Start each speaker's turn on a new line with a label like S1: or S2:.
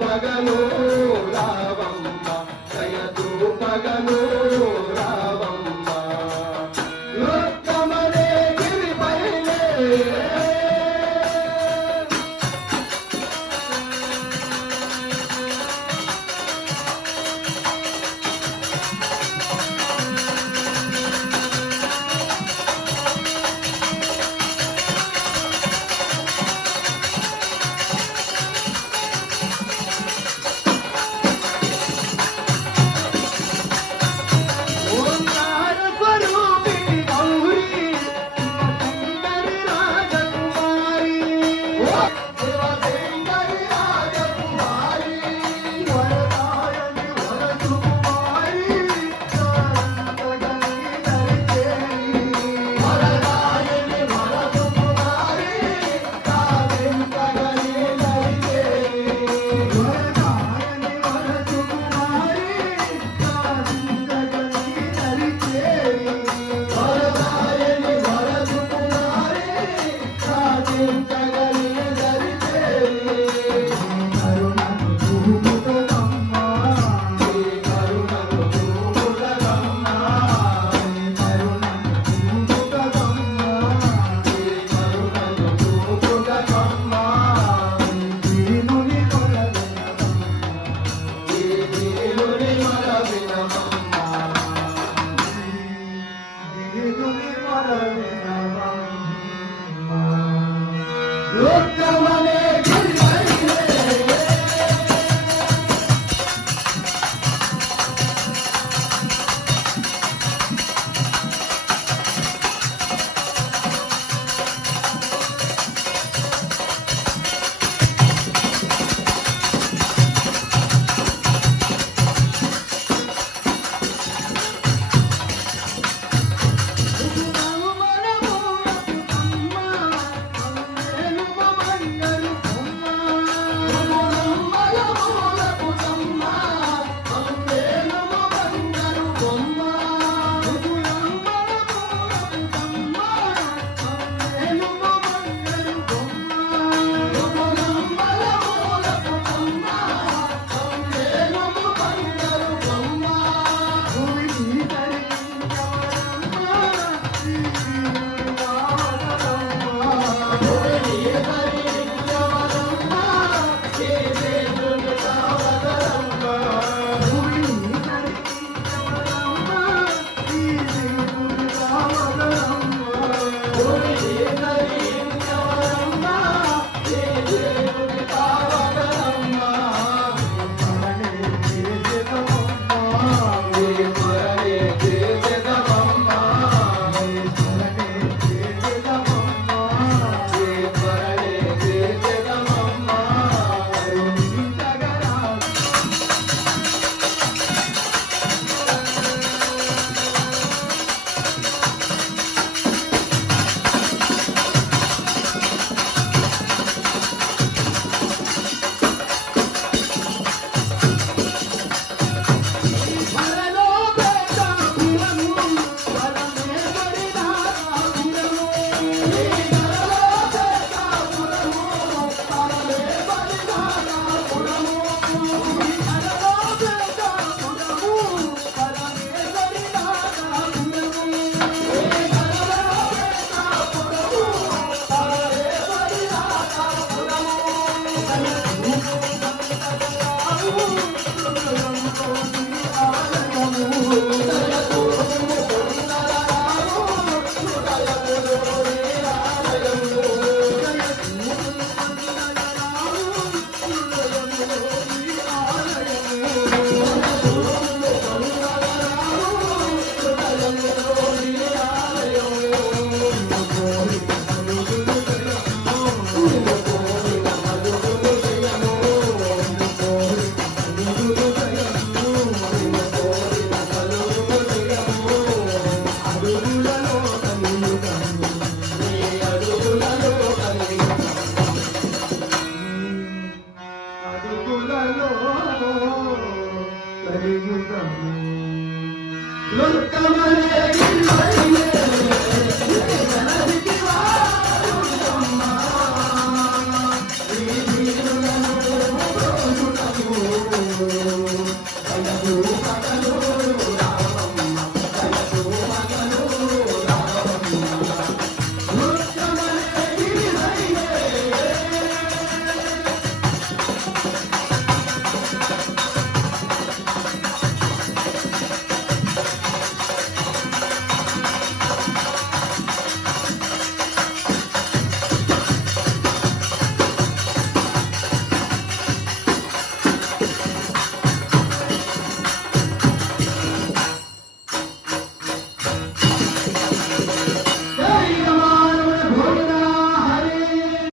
S1: పగలు రావమ్మ దయతో పగలు Lo kamare ilo ilo